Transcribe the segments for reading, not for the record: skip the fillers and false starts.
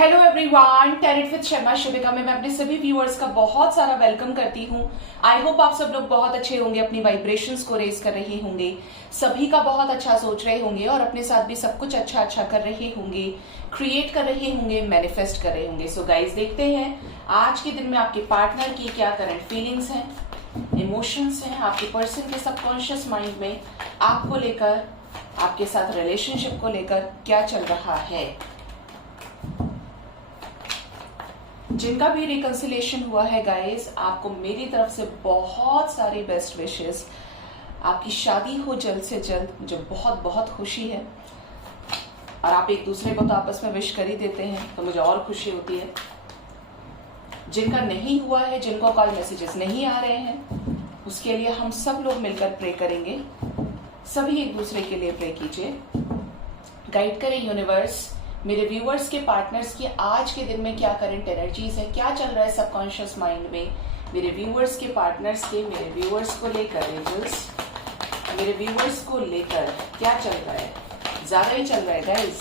Hello everyone, tarot with Sharma Shivika में मैं अपने सभी व्यूअर्स का बहुत सारा वेलकम करती हूँ। आई होप आप सब लोग बहुत अच्छे होंगे, अपनी वाइब्रेशंस को रेज कर रहे होंगे, सभी का बहुत अच्छा सोच रहे होंगे और अपने साथ भी सब कुछ अच्छा अच्छा कर रहे होंगे, क्रिएट कर रहे होंगे, मैनिफेस्ट कर रहे होंगे। सो गाइज, देखते हैं आज के दिन में आपके पार्टनर की क्या करंट फीलिंग्स हैं, इमोशंस हैं, आपके पर्सन के सबकॉन्शियस माइंड में आपको लेकर, आपके साथ रिलेशनशिप को लेकर क्या चल रहा है। जिनका भी रिकंसिलेशन हुआ है गाइस, आपको मेरी तरफ से बहुत सारी बेस्ट विशेस। आपकी शादी हो जल्द से जल्द, मुझे बहुत बहुत खुशी है। और आप एक दूसरे को तो आपस में विश कर ही देते हैं तो मुझे और खुशी होती है। जिनका नहीं हुआ है, जिनको कॉल मैसेजेस नहीं आ रहे हैं, उसके लिए हम सब लोग मिलकर प्रे करेंगे। सभी एक दूसरे के लिए प्रे कीजिए, गाइड करें यूनिवर्स मेरे व्यूअर्स के पार्टनर्स की आज के दिन में क्या करंट एनर्जीज है, क्या चल रहा है सबकॉन्शियस माइंड में मेरे व्यूअर्स के पार्टनर्स के, मेरे व्यूअर्स को लेकर, एंजल्स मेरे व्यूअर्स को लेकर क्या चल रहा है। ज्यादा ही चल रहा है गाइस,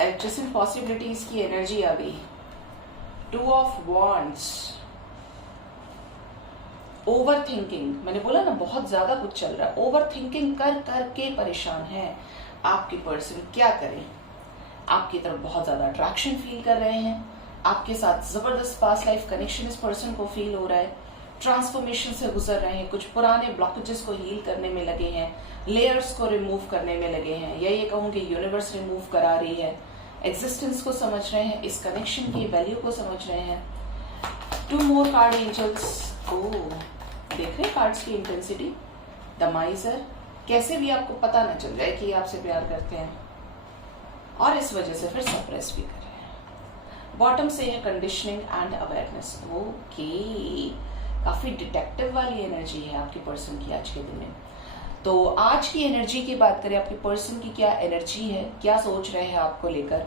एडजस्टिंग पॉसिबिलिटीज की एनर्जी आ गई। 2 ऑफ वॉन्ड्स, ओवर थिंकिंग, मैंने बोला ना बहुत ज्यादा कुछ चल रहा है। ओवर थिंकिंग कर करके परेशान है आपके पर्सन। क्या करें, आपकी तरफ बहुत ज्यादा अट्रैक्शन फील कर रहे हैं, आपके साथ जबरदस्त पास्ट लाइफ कनेक्शन इस पर्सन को फील हो रहा है, ट्रांसफॉर्मेशन से गुजर रहे हैं, कुछ पुराने ब्लॉकेजेस को हील करने में लगे हैं, लेयर्स को रिमूव करने में लगे हैं, या ये कहूँ कि यूनिवर्स रिमूव करा रही है। एग्जिस्टेंस को समझ रहे हैं, इस कनेक्शन की वैल्यू को समझ रहे हैं। 2 मोर कार्ड एंजल्स। ओ, देख रहे कार्ड्स की इंटेंसिटी। द माइजर, कैसे भी आपको पता न चल जाए कि ये आपसे प्यार करते हैं और इस वजह से फिर सप्रेस भी कर रहे हैं। बॉटम से है कंडीशनिंग एंड अवेयरनेस। ओके, काफी डिटेक्टिव वाली एनर्जी है आपके पर्सन की आज के दिन में। तो आज की एनर्जी की बात करें, आपके पर्सन की क्या एनर्जी है, क्या सोच रहे हैं आपको लेकर,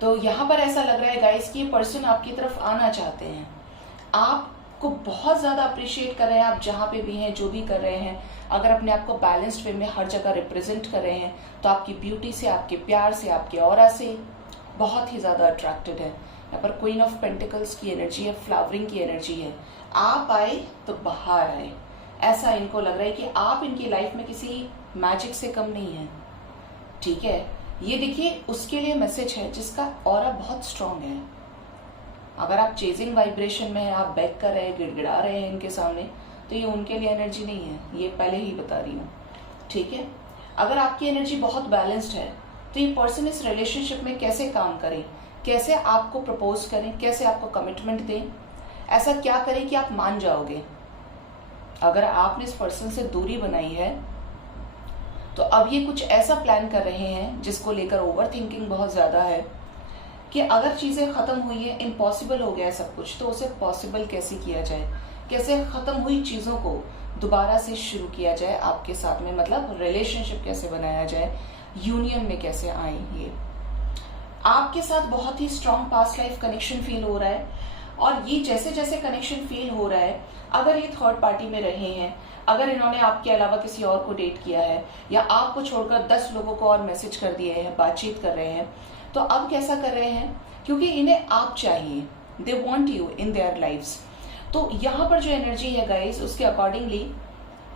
तो यहाँ पर ऐसा लग रहा है गाइस कि ये पर्सन आपकी तरफ आना चाहते हैं, आपको बहुत ज्यादा अप्रिशिएट कर रहे हैं। आप जहाँ पे भी हैं, जो भी कर रहे हैं, अगर अपने आप को बैलेंस्ड वे में हर जगह रिप्रेजेंट कर रहे हैं तो आपकी ब्यूटी से, आपके प्यार से, आपके ऑरा से बहुत ही ज्यादा अट्रैक्टेड है। यहाँ पर क्वीन ऑफ पेंटिकल्स की एनर्जी है, फ्लावरिंग की एनर्जी है। आप आए तो बाहर आए, ऐसा इनको लग रहा है कि आप इनकी लाइफ में किसी मैजिक से कम नहीं है। ठीक है, ये देखिए उसके लिए मैसेज है जिसका ऑरा बहुत स्ट्रांग है। अगर आप चेजिंग वाइब्रेशन में है, आप बैक कर रहे हैं, गिड़गिड़ा रहे हैं इनके सामने, तो ये उनके लिए एनर्जी नहीं है, ये पहले ही बता रही हूँ। ठीक है, अगर आपकी एनर्जी बहुत बैलेंस्ड है तो ये पर्सन इस रिलेशनशिप में कैसे काम करें, कैसे आपको प्रपोज करें, कैसे आपको कमिटमेंट दें, ऐसा क्या करें कि आप मान जाओगे। अगर आपने इस पर्सन से दूरी बनाई है तो अब ये कुछ ऐसा प्लान कर रहे हैं जिसको लेकर ओवर थिंकिंग बहुत ज्यादा है कि अगर चीजें खत्म हुई है, इम्पॉसिबल हो गया है सब कुछ, तो उसे पॉसिबल कैसे किया जाए, कैसे खत्म हुई चीजों को दोबारा से शुरू किया जाए आपके साथ में, मतलब रिलेशनशिप कैसे बनाया जाए, यूनियन में कैसे आए। ये आपके साथ बहुत ही strong past life connection feel हो रहा है। और ये जैसे जैसे कनेक्शन फील हो रहा है, अगर ये थर्ड पार्टी में रहे हैं, अगर इन्होंने आपके अलावा किसी और को डेट किया है, या आपको छोड़कर 10 लोगों को और मैसेज कर दिए हैं, बातचीत कर रहे हैं, तो अब कैसा कर रहे हैं, क्योंकि इन्हें आप चाहिए, they want you in their lifes. तो यहाँ पर जो एनर्जी है गाइस, उसके अकॉर्डिंगली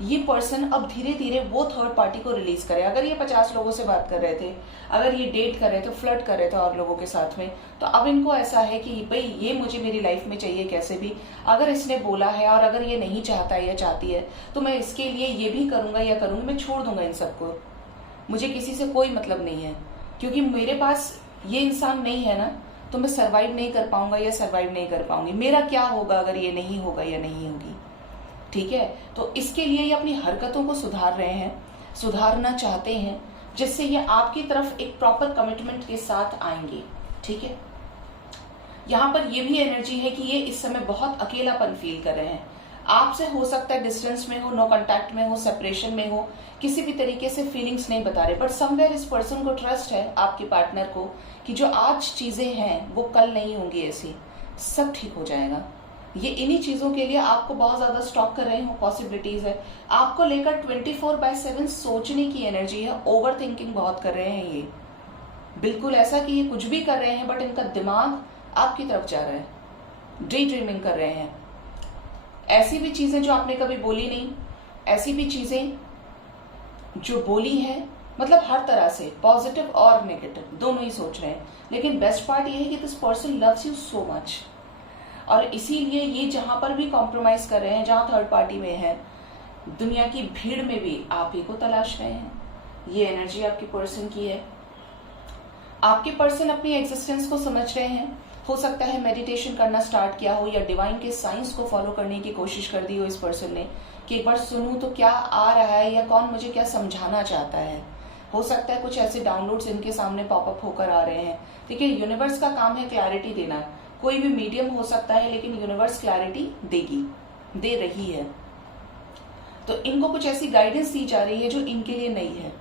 ये पर्सन अब धीरे धीरे वो थर्ड पार्टी को रिलीज करे। अगर ये 50 लोगों से बात कर रहे थे, अगर ये डेट कर रहे थे, फ्लर्ट कर रहे थे और लोगों के साथ में, तो अब इनको ऐसा है कि भाई ये मुझे मेरी लाइफ में चाहिए कैसे भी। अगर इसने बोला है और अगर ये नहीं चाहता है या चाहती है तो मैं इसके लिए ये भी करूंगा या करूंगी, मैं छोड़ दूंगा इन सबको, मुझे किसी से कोई मतलब नहीं है, क्योंकि मेरे पास ये इंसान नहीं है ना, तो मैं सरवाइव नहीं कर पाऊंगा या सरवाइव नहीं कर पाऊंगी। मेरा क्या होगा अगर ये नहीं होगा या नहीं होगी। ठीक है, तो इसके लिए ये अपनी हरकतों को सुधार रहे हैं, सुधारना चाहते हैं, जिससे ये आपकी तरफ एक प्रॉपर कमिटमेंट के साथ आएंगे। ठीक है, यहाँ पर ये भी एनर्जी है कि ये इस समय बहुत अकेलापन फील कर रहे हैं। आपसे हो सकता है डिस्टेंस में हो, नो कांटेक्ट में हो, सेपरेशन में हो, किसी भी तरीके से फीलिंग्स नहीं बता रहे, बट समवेयर इस पर्सन को ट्रस्ट है आपके पार्टनर को कि जो आज चीजें हैं वो कल नहीं होंगी, ऐसी सब ठीक हो जाएगा। ये इन्हीं चीजों के लिए आपको बहुत ज्यादा स्टॉक कर रहे हो, पॉसिबिलिटीज है आपको लेकर 24/7 सोचने की एनर्जी है, ओवर थिंकिंग बहुत कर रहे हैं ये। बिल्कुल ऐसा कि ये कुछ भी कर रहे हैं बट इनका दिमाग आपकी तरफ जा रहा है, डे ड्रीमिंग कर रहे हैं। ऐसी भी चीजें जो आपने कभी बोली नहीं, ऐसी भी चीजें जो बोली है, मतलब हर तरह से पॉजिटिव और नेगेटिव दोनों ही सोच रहे हैं। लेकिन बेस्ट पार्ट ये है कि this person loves you so much, और इसीलिए ये जहां पर भी कॉम्प्रोमाइज कर रहे हैं, जहां थर्ड पार्टी में है, दुनिया की भीड़ में भी आप ही को तलाश रहे हैं। ये एनर्जी आपकी पर्सन की है। आपके पर्सन अपनी एग्जिस्टेंस को समझ रहे हैं। हो सकता है मेडिटेशन करना स्टार्ट किया हो या डिवाइन के साइंस को फॉलो करने की कोशिश कर दी हो इस पर्सन ने, कि एक बार सुनूं तो क्या आ रहा है या कौन मुझे क्या समझाना चाहता है। हो सकता है कुछ ऐसे डाउनलोड्स इनके सामने पॉपअप होकर आ रहे हैं। देखिए, यूनिवर्स का काम है क्लैरिटी देना। कोई भी मीडियम हो सकता है, लेकिन यूनिवर्स क्लैरिटी देगी, दे रही है। तो इनको कुछ ऐसी गाइडेंस दी जा रही है जो इनके लिए नई है।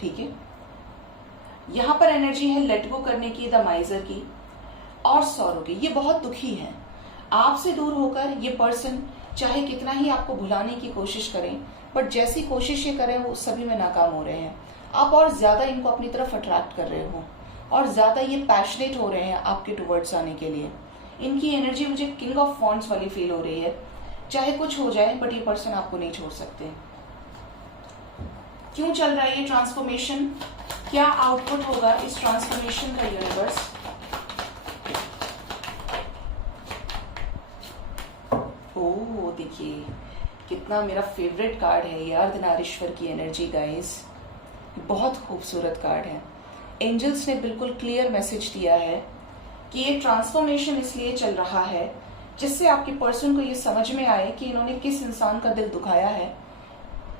ठीक है, यहां पर एनर्जी है लेट गो करने की, द माइजर की और सौरों की। ये बहुत दुखी है आपसे दूर होकर। ये पर्सन चाहे कितना ही आपको भुलाने की कोशिश करें, बट जैसी कोशिश ये करें वो सभी में नाकाम हो रहे हैं। आप और ज्यादा इनको अपनी तरफ अट्रैक्ट कर रहे हो और ज्यादा ये पैशनेट हो रहे हैं आपके टुवर्ड्स आने के लिए। इनकी एनर्जी मुझे किंग ऑफ वॉन्ड्स वाली फील हो रही है। चाहे कुछ हो जाए बट ये पर्सन आपको नहीं छोड़ सकते। क्यों चल रहा है ये ट्रांसफॉर्मेशन? क्या आउटपुट होगा इस ट्रांसफॉर्मेशन का यूनिवर्स? ओह देखिए, कितना मेरा फेवरेट कार्ड है ये, अर्धनारीश्वर की एनर्जी गाइस। बहुत खूबसूरत कार्ड है। एंजल्स ने बिल्कुल क्लियर मैसेज दिया है कि ये ट्रांसफॉर्मेशन इसलिए चल रहा है जिससे आपके पर्सन को ये समझ में आए कि इन्होंने किस इंसान का दिल दुखाया है,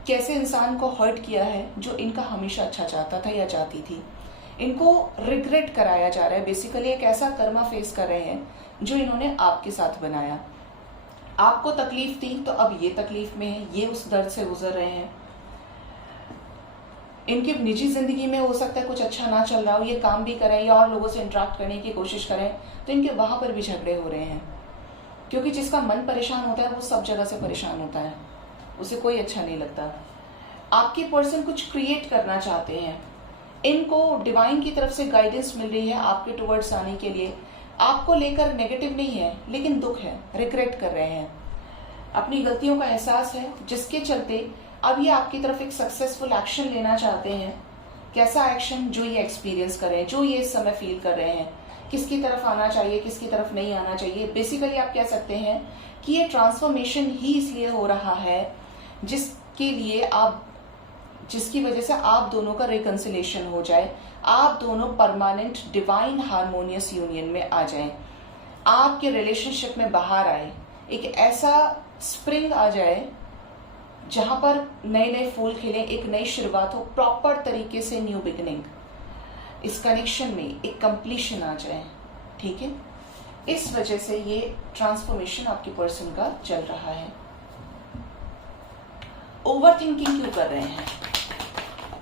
कैसे इंसान को हर्ट किया है जो इनका हमेशा अच्छा चाहता था या चाहती थी। इनको रिग्रेट कराया जा रहा है। बेसिकली एक ऐसा कर्मा फेस कर रहे हैं जो इन्होंने आपके साथ बनाया। आपको तकलीफ दी तो अब ये तकलीफ में है, ये उस दर्द से गुजर रहे हैं। इनकी निजी जिंदगी में हो सकता है कुछ अच्छा ना चल रहा हो, ये काम भी करें या और लोगों से इंटरेक्ट करने की कोशिश करें तो इनके वहां पर भी झगड़े हो रहे हैं। क्योंकि जिसका मन परेशान होता है वो सब जगह से परेशान होता है, उसे कोई अच्छा नहीं लगता। आपके पर्सन कुछ क्रिएट करना चाहते हैं। इनको डिवाइन की तरफ से गाइडेंस मिल रही है आपके टुवर्ड्स आने के लिए। आपको लेकर नेगेटिव नहीं है, लेकिन दुख है, रिग्रेट कर रहे हैं। अपनी गलतियों का एहसास है, जिसके चलते अब ये आपकी तरफ एक सक्सेसफुल एक्शन लेना चाहते हैं। कैसा एक्शन? जो ये एक्सपीरियंस कर रहे हैं, जो ये इस समय फील कर रहे हैं, किसकी तरफ आना चाहिए, किसकी तरफ नहीं आना चाहिए। बेसिकली आप कह सकते हैं कि ये ट्रांसफॉर्मेशन ही इसलिए हो रहा है जिसकी वजह से आप दोनों का रिकंसिलेशन हो जाए, आप दोनों परमानेंट डिवाइन हार्मोनियस यूनियन में आ जाएं, आपके रिलेशनशिप में बाहर आए, एक ऐसा स्प्रिंग आ जाए जहां पर नए नए फूल खिले, एक नई शुरुआत हो, प्रॉपर तरीके से न्यू बिगिनिंग। इस कनेक्शन में एक कंप्लीशन आ जाए। ठीक है, इस वजह से ये ट्रांसफॉर्मेशन आपके पर्सन का चल रहा है। ओवर थिंकिंग क्यों कर रहे हैं?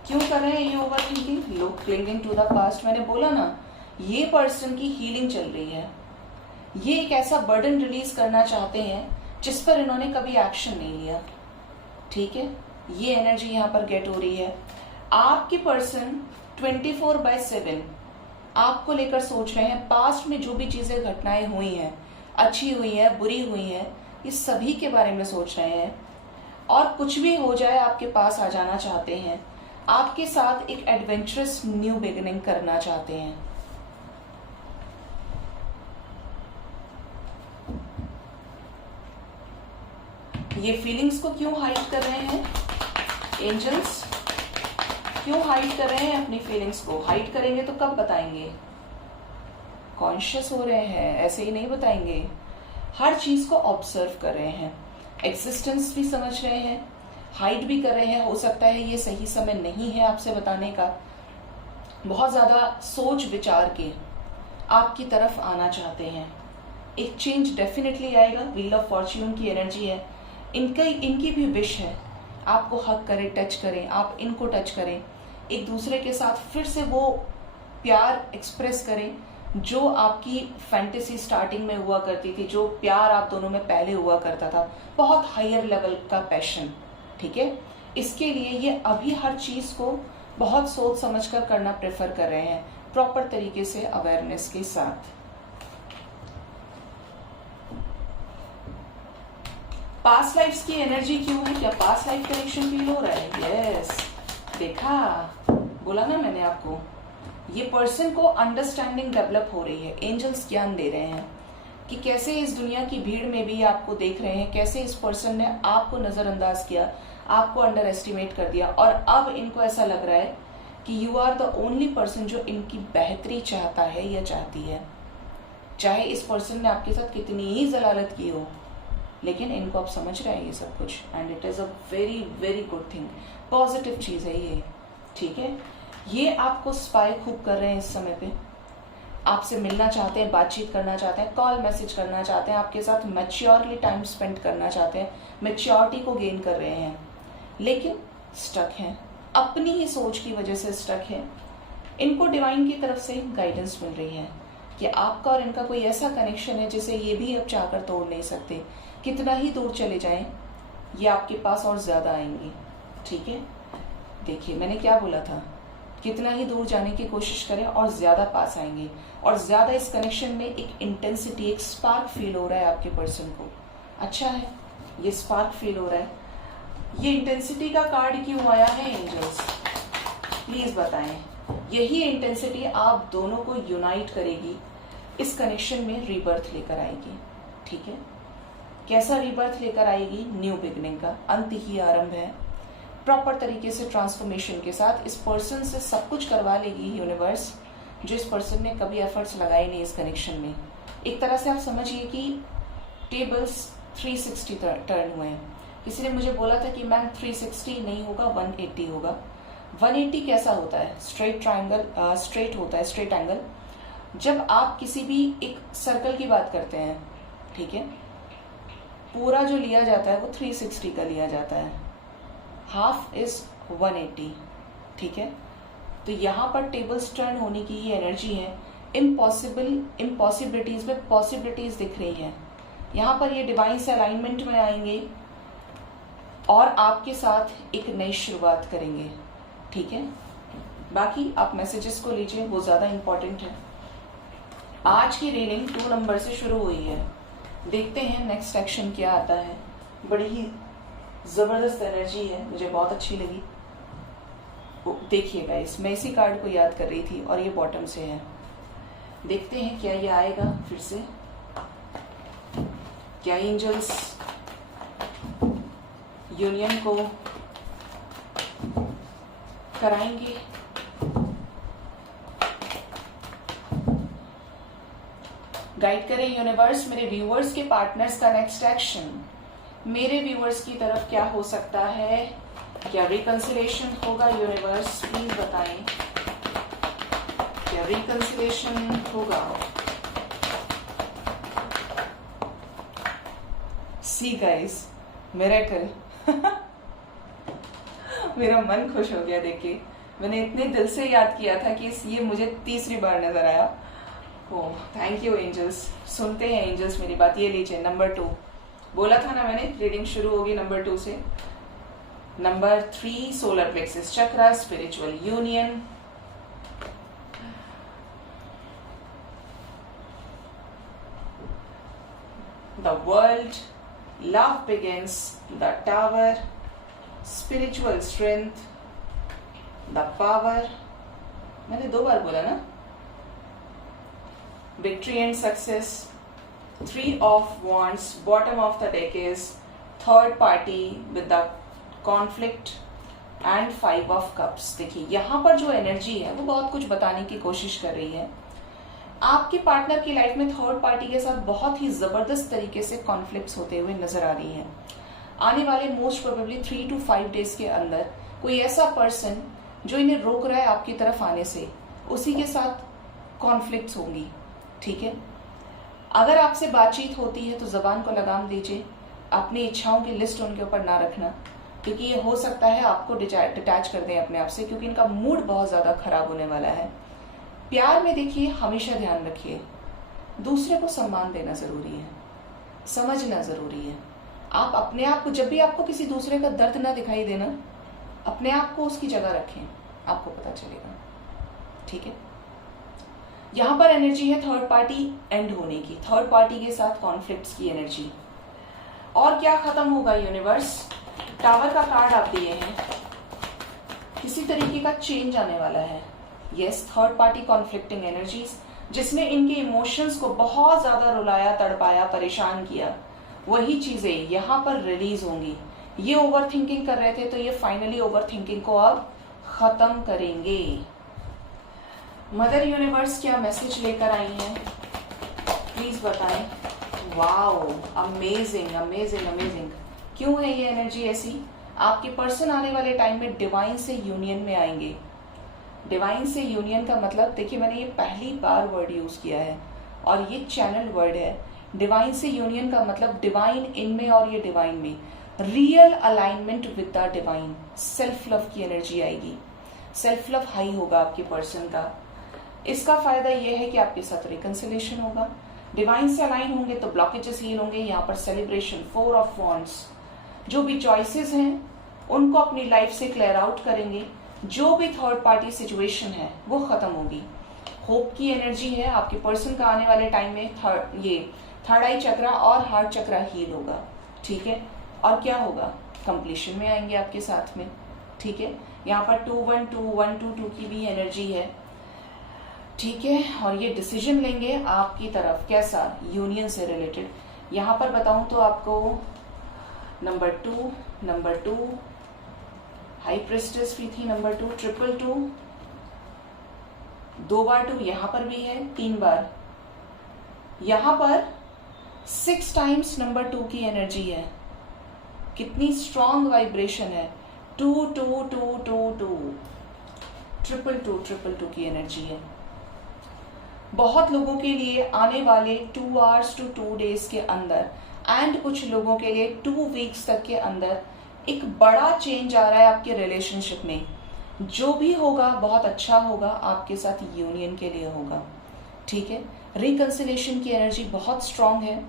क्यों कर रहे हैं ये ओवर थिंकिंग? लोग क्लिंगिंग टू द पास्ट। मैंने बोला ना, ये पर्सन की हीलिंग चल रही है। ये एक ऐसा बर्डन रिलीज करना चाहते हैं जिस पर इन्होंने कभी एक्शन नहीं लिया। ठीक है, ये एनर्जी यहाँ पर गेट हो रही है। आपकी पर्सन 24/7 आपको लेकर सोच रहे हैं। पास्ट में जो भी चीजें घटनाएं हुई हैं, अच्छी हुई हैं, बुरी हुई हैं, ये सभी के बारे में सोच रहे हैं। और कुछ भी हो जाए आपके पास आ जाना चाहते हैं। आपके साथ एक एडवेंचरस न्यू बिगिनिंग करना चाहते हैं। ये फीलिंग्स को क्यों हाइड कर रहे हैं एंजल्स? क्यों हाइड कर रहे हैं अपनी फीलिंग्स को? हाइड करेंगे तो कब बताएंगे? कॉन्शियस हो रहे हैं, ऐसे ही नहीं बताएंगे। हर चीज को ऑब्जर्व कर रहे हैं, एग्जिस्टेंस भी समझ रहे हैं, हाइड भी कर रहे हैं। हो सकता है ये सही समय नहीं है आपसे बताने का। बहुत ज्यादा सोच विचार के आपकी तरफ आना चाहते हैं। एक चेंज डेफिनेटली आएगा। व्हील ऑफ फॉर्च्यून की एनर्जी है। इनकी भी विश है आपको हक करें, टच करें, आप इनको टच करें, एक दूसरे के साथ फिर से वो प्यार एक्सप्रेस करें जो आपकी फैंटेसी स्टार्टिंग में हुआ करती थी, जो प्यार आप दोनों में पहले हुआ करता था, बहुत हायर लेवल का पैशन। ठीक है, इसके लिए ये अभी हर चीज को बहुत सोच समझकर करना प्रेफर कर रहे हैं। प्रॉपर तरीके से अवेयरनेस के साथ। पास्ट लाइफ्स की एनर्जी क्यों है? क्या पास्ट लाइफ कनेक्शन फील हो रहा है? यस, देखा, बोला ना मैंने आपको, ये पर्सन को अंडरस्टैंडिंग डेवलप हो रही है। एंजल्स ज्ञान दे रहे हैं कि कैसे इस दुनिया की भीड़ में भी आपको देख रहे हैं, कैसे इस पर्सन ने आपको नजरअंदाज किया, आपको अंडर एस्टिमेट कर दिया, और अब इनको ऐसा लग रहा है कि you are the only person जो इनकी बेहतरी चाहता है या चाहती है। चाहे इस पर्सन ने आपके साथ कितनी ही जलालत की हो, लेकिन इनको आप समझ रहे हैं ये सब कुछ, and it is a very very good thing, positive चीज है ये। ठीक है, ये आपको स्पाई खूब कर रहे हैं इस समय पे, आपसे मिलना चाहते हैं, बातचीत करना चाहते हैं, कॉल मैसेज करना चाहते हैं, आपके साथ मैच्योरली टाइम स्पेंड करना चाहते हैं, मैच्योरिटी को गेन कर रहे हैं, लेकिन स्टक हैं, अपनी ही सोच की वजह से स्टक है। इनको डिवाइन की तरफ से गाइडेंस मिल रही है कि आपका और इनका कोई ऐसा कनेक्शन है जिसे ये भी अब चाहकर तोड़ नहीं सकते। कितना ही दूर चले जाएं, ये आपके पास और ज्यादा आएंगे। ठीक है, देखिए मैंने क्या बोला था, कितना ही दूर जाने की कोशिश करें और ज्यादा पास आएंगे, और ज्यादा इस कनेक्शन में एक इंटेंसिटी, एक स्पार्क फील हो रहा है आपके पर्सन को। अच्छा है, ये स्पार्क फील हो रहा है। ये इंटेंसिटी का कार्ड क्यों आया है एंजल्स, प्लीज बताएं। यही इंटेंसिटी आप दोनों को यूनाइट करेगी, इस कनेक्शन में रीबर्थ लेकर आएगी। ठीक है, कैसा रीबर्थ लेकर आएगी? न्यू बिगनिंग का, अंत ही आरंभ है। प्रॉपर तरीके से ट्रांसफॉर्मेशन के साथ इस पर्सन से सब कुछ करवा लेगी यूनिवर्स, जो इस पर्सन ने कभी एफर्ट्स लगाए नहीं इस कनेक्शन में। एक तरह से आप समझिए कि टेबल्स 360 टर्न हुए हैं। किसी ने मुझे बोला था कि मैम 360 नहीं होगा, 180 होगा। 180 कैसा होता है? स्ट्रेट ट्राइंगल, स्ट्रेट होता है, स्ट्रेट एंगल। जब आप किसी भी एक सर्कल की बात करते हैं, ठीक है, पूरा जो लिया जाता है वो 360 का लिया जाता है, हाफ इज 180। ठीक है, तो यहाँ पर टेबल्स टर्न होने की ये एनर्जी है। इम्पॉसिबिलिटीज में पॉसिबिलिटीज दिख रही हैं। यहाँ पर ये डिवाइन से अलाइनमेंट में आएंगे और आपके साथ एक नई शुरुआत करेंगे। ठीक है, बाकी आप मैसेजेस को लीजिए, वो ज्यादा इंपॉर्टेंट है। आज की रीडिंग 2 नंबर से शुरू हुई है, देखते हैं नेक्स्ट एक्शन क्या आता है। बड़ी ही जबरदस्त एनर्जी है, मुझे बहुत अच्छी लगी। देखिए गाइस, मैं इसी कार्ड को याद कर रही थी और ये बॉटम से है। देखते हैं क्या ये आएगा फिर से। क्या एंजल्स यूनियन को कराएंगे? गाइड करें यूनिवर्स मेरे व्यूअर्स के पार्टनर्स का नेक्स्ट एक्शन मेरे व्यूअर्स की तरफ क्या हो सकता है? क्या रिकंसिलेशन होगा? यूनिवर्स प्लीज बताएं, क्या रिकंसिलेशन होगा? See guys, miracle. मेरा मन खुश हो गया देख के। मैंने इतने दिल से याद किया था कि ये मुझे तीसरी बार नजर आया। Oh thank you angels. सुनते हैं एंजल्स मेरी बात। ये लीजिए नंबर 2, बोला था ना मैंने रीडिंग शुरू होगी नंबर 2 से। Number 3 solar plexus chakra, spiritual union. The world, love begins, the tower, spiritual strength, the power, मैंने 2 बार बोला ना, victory and success, 3 of wands, bottom of the deck is third party with the conflict and 5 of cups। देखिए यहाँ पर जो energy है वो बहुत कुछ बताने की कोशिश कर रही है। आपके पार्टनर की लाइफ में थर्ड पार्टी के साथ बहुत ही जबरदस्त तरीके से कॉन्फ्लिक्ट्स होते हुए नजर आ रही हैं। आने वाले मोस्ट प्रोबेबली 3 to 5 डेज के अंदर कोई ऐसा पर्सन जो इन्हें रोक रहा है आपकी तरफ आने से, उसी के साथ कॉन्फ्लिक्ट्स होंगी। ठीक है, अगर आपसे बातचीत होती है तो जबान को लगाम दीजिए, अपनी इच्छाओं की लिस्ट उनके ऊपर ना रखना, क्योंकि ये हो सकता है आपको डिटैच कर दें अपने आप से, क्योंकि इनका मूड बहुत ज्यादा खराब होने वाला है। प्यार में देखिए हमेशा ध्यान रखिए, दूसरे को सम्मान देना जरूरी है, समझना जरूरी है। आप अपने आप को, जब भी आपको किसी दूसरे का दर्द ना दिखाई देना, अपने आप को उसकी जगह रखें, आपको पता चलेगा। ठीक है, यहाँ पर एनर्जी है थर्ड पार्टी एंड होने की, थर्ड पार्टी के साथ कॉन्फ्लिक्ट्स की एनर्जी। और क्या खत्म होगा यूनिवर्स, टावर का कार्ड आप दिए हैं, किसी तरीके का चेंज आने वाला है। Yes, third party conflicting energies, जिसने इनके इमोशंस को बहुत ज्यादा रुलाया, तड़पाया, परेशान किया, वही चीजें यहाँ पर रिलीज होंगी। ये ओवर थिंकिंग कर रहे थे तो ये फाइनली ओवर थिंकिंग को अब खत्म करेंगे। मदर यूनिवर्स क्या मैसेज लेकर आई हैं, प्लीज बताएं। Wow, amazing amazing amazing. क्यों है ये एनर्जी ऐसी? आपके पर्सन आने वाले टाइम में डिवाइन से यूनियन में आएंगे। डिवाइन से यूनियन का मतलब, देखिए मैंने ये पहली बार वर्ड यूज किया है और ये चैनल वर्ड है। डिवाइन से यूनियन का मतलब डिवाइन इनमें और ये डिवाइन में, real alignment with the divine. Self love की एनर्जी आएगी, सेल्फ लव हाई होगा आपके पर्सन का। इसका फायदा ये है कि आपके साथ रिकंसिलेशन होगा। डिवाइन से अलाइन होंगे तो ब्लॉकेजेस हील होंगे। यहाँ पर सेलिब्रेशन, 4 ऑफ वॉन्ड्स, जो भी चॉइसेस हैं उनको अपनी लाइफ से क्लियर आउट करेंगे। जो भी थर्ड पार्टी सिचुएशन है वो खत्म होगी। होप की एनर्जी है आपके पर्सन का आने वाले टाइम में। थर्ड आई चक्रा और हार्ट चक्रा हील होगा, ठीक है। और क्या होगा, कंप्लीशन में आएंगे आपके साथ में, ठीक है। यहाँ पर 2-1-2-1-2-2 की भी एनर्जी है, ठीक है। और ये डिसीजन लेंगे आपकी तरफ, कैसा, यूनियन से रिलेटेड। यहाँ पर बताऊं तो आपको नंबर टू हाई प्रेस्टेस भी थी, नंबर 2, 222, 2 बार 2 यहाँ पर भी है, 3 बार। यहाँ पर 6 टाइम्स नंबर 2 की एनर्जी है। कितनी स्ट्रॉन्ग वाइब्रेशन है, 2-2-2-2-2, 222 की एनर्जी है। बहुत लोगों के लिए आने वाले 2 आवर्स टू 2 डेज के अंदर एंड कुछ लोगों के लिए 2 वीक्स तक के अंदर एक बड़ा चेंज आ रहा है आपके रिलेशनशिप में। जो भी होगा बहुत अच्छा होगा, आपके साथ यूनियन के लिए होगा, ठीक है। रिकंसिलेशन की एनर्जी बहुत स्ट्रांग है।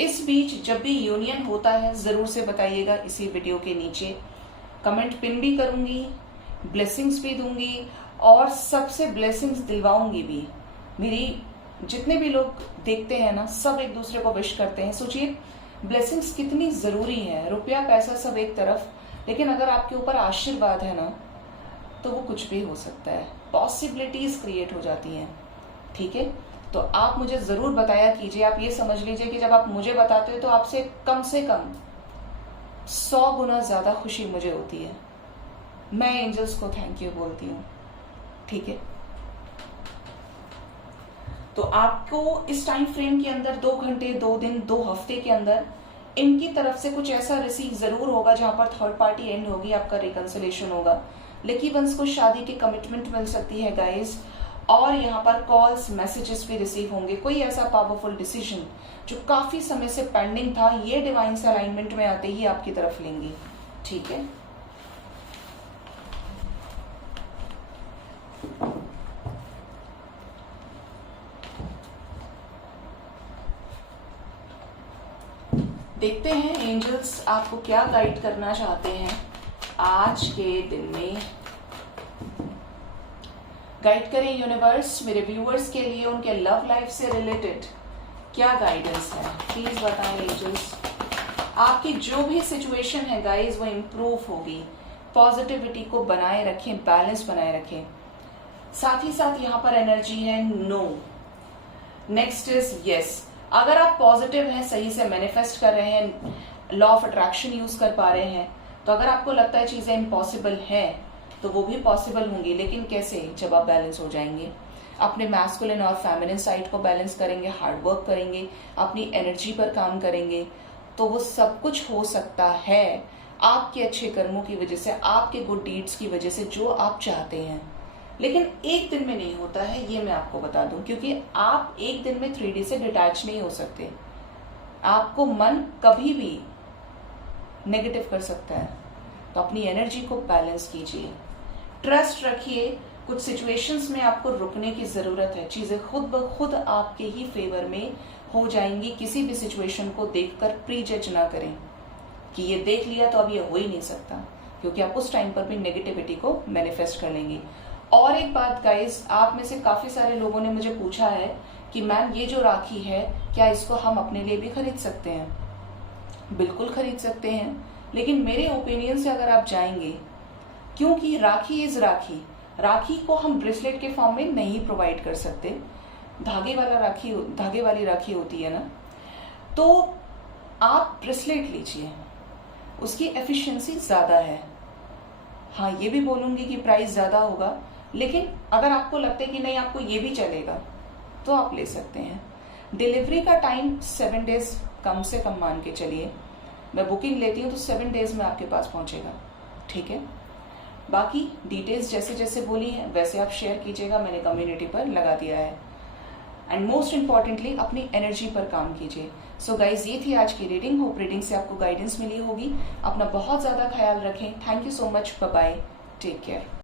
इस बीच जब भी यूनियन होता है जरूर से बताइएगा, इसी वीडियो के नीचे कमेंट पिन भी करूंगी, ब्लेसिंग्स भी दूंगी और सबसे ब्लेसिंग्स दिलवाऊंगी भी। मेरी जितने भी लोग देखते हैं ना, सब एक दूसरे को विश करते हैं। सोचिए ब्लेसिंग्स कितनी जरूरी है। रुपया पैसा सब एक तरफ, लेकिन अगर आपके ऊपर आशीर्वाद है ना तो वो कुछ भी हो सकता है, पॉसिबिलिटीज क्रिएट हो जाती हैं, ठीक है। तो आप मुझे जरूर बताया कीजिए। आप ये समझ लीजिए कि जब आप मुझे बताते हो तो आपसे कम 100 गुना ज्यादा खुशी मुझे होती है। मैं एंजल्स को थैंक यू बोलती हूँ, ठीक है। तो आपको इस टाइम फ्रेम के अंदर 2 घंटे, 2 दिन, 2 हफ्ते के अंदर इनकी तरफ से कुछ ऐसा रिसीव जरूर होगा जहां पर थर्ड पार्टी एंड होगी, आपका रिकंसिलेशन होगा। लकी वंस को शादी की कमिटमेंट मिल सकती है गाइस। और यहाँ पर कॉल्स, मैसेजेस भी रिसीव होंगे। कोई ऐसा पावरफुल डिसीजन जो काफी समय से पेंडिंग था, ये डिवाइन से अलाइनमेंट में आते ही आपकी तरफ लेंगे, ठीक है। देखते हैं एंजल्स आपको क्या गाइड करना चाहते हैं आज के दिन में। गाइड करें यूनिवर्स मेरे व्यूअर्स के लिए, उनके लव लाइफ से रिलेटेड क्या गाइडेंस है, प्लीज बताएं एंजल्स। आपकी जो भी सिचुएशन है गाइज वो इम्प्रूव होगी। पॉजिटिविटी को बनाए रखें, बैलेंस बनाए रखें। साथ ही साथ यहाँ पर एनर्जी है नो। Next is yes. अगर आप पॉजिटिव हैं, सही से मैनिफेस्ट कर रहे हैं, लॉ ऑफ अट्रैक्शन यूज कर पा रहे हैं, तो अगर आपको लगता है चीजें इम्पॉसिबल हैं तो वो भी पॉसिबल होंगी। लेकिन कैसे, जब आप बैलेंस हो जाएंगे, अपने मैस्कुलिन और फेमिनिन साइड को बैलेंस करेंगे, हार्ड वर्क करेंगे, अपनी एनर्जी पर काम करेंगे, तो वो सब कुछ हो सकता है आपके अच्छे कर्मों की वजह से, आपके गुड डीड्स की वजह से, जो आप चाहते हैं। लेकिन एक दिन में नहीं होता है, ये मैं आपको बता दूं, क्योंकि आप एक दिन में 3D से डिटैच नहीं हो सकते। आपको मन कभी भी नेगेटिव कर सकता है। तो अपनी एनर्जी को बैलेंस कीजिए, ट्रस्ट रखिए। कुछ सिचुएशंस में आपको रुकने की जरूरत है। चीजें खुद ब खुद आपके ही फेवर में हो जाएंगी। किसी भी सिचुएशन को देखकर प्री जज ना करें कि ये देख लिया तो अब ये हो ही नहीं सकता, क्योंकि आप उस टाइम पर भी नेगेटिविटी को मैनिफेस्ट कर लेंगे। और एक बात गाइस, आप में से काफी सारे लोगों ने मुझे पूछा है कि मैम ये जो राखी है क्या इसको हम अपने लिए भी खरीद सकते हैं? बिल्कुल खरीद सकते हैं, लेकिन मेरे ओपिनियन से अगर आप जाएंगे, क्योंकि राखी इज राखी, राखी को हम ब्रेसलेट के फॉर्म में नहीं प्रोवाइड कर सकते, धागे वाली राखी होती है ना, तो आप ब्रेसलेट लीजिए, उसकी एफिशिएंसी ज्यादा है। हाँ, ये भी बोलूंगी कि प्राइस ज्यादा होगा, लेकिन अगर आपको लगता है कि नहीं आपको ये भी चलेगा तो आप ले सकते हैं। डिलीवरी का टाइम 7 डेज कम से कम मान के चलिए, मैं बुकिंग लेती हूँ तो 7 डेज में आपके पास पहुंचेगा, ठीक है। बाकी डिटेल्स जैसे जैसे बोली है वैसे आप शेयर कीजिएगा, मैंने कम्युनिटी पर लगा दिया है। एंड मोस्ट इंपॉर्टेंटली अपनी एनर्जी पर काम कीजिए। सो गाइज, ये थी आज की रीडिंग। होप रीडिंग से आपको गाइडेंस मिली होगी। अपना बहुत ज्यादा ख्याल रखें। Thank you so much, bye bye, take care.